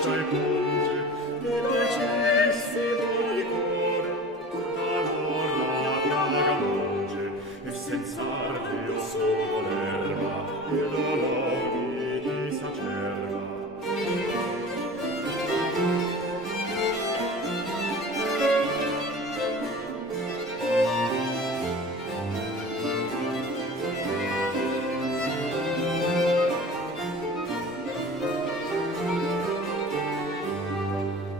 bacia e punge, di dolcissimo liquore, tutta l'orla piaga munge, e senz'arte io sono l'erba, il dolore di sacerba.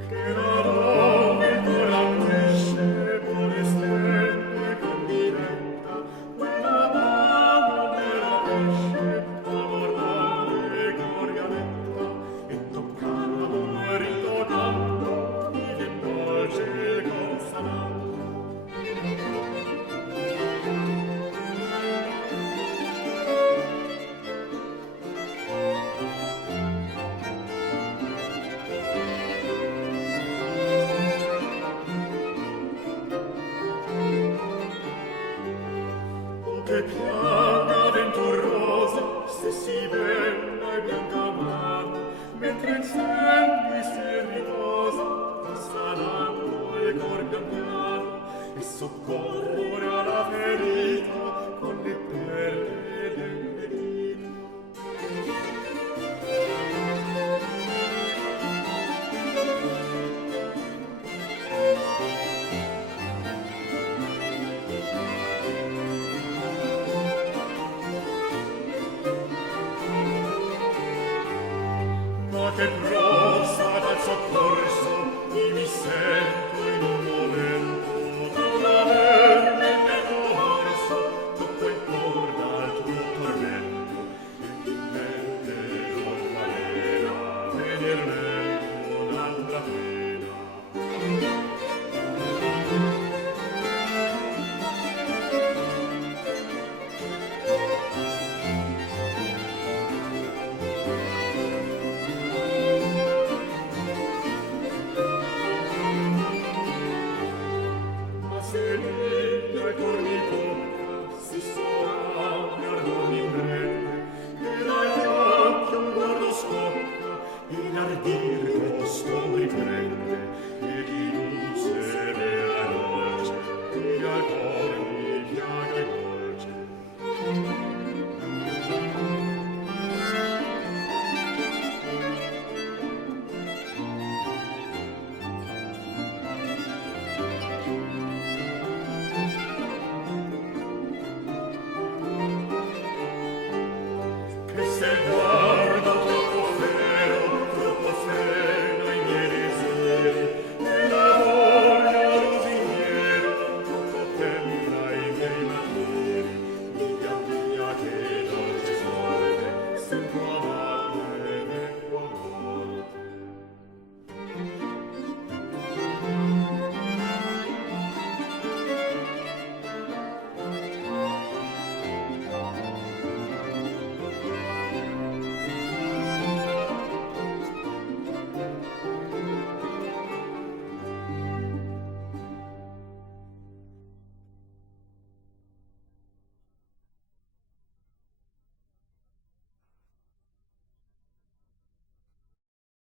Che la dove corapisce, pure stelle condiretta, quella mano nella pesce, amor male glorialetta, e toccando, ritoccando, mi vien dolce il consonato. Oh, che piaga venturosa, se si bella e bianca mano, mentre in senti si riposa, sanando il cor pian piano, e soccorre alla ferita con le perle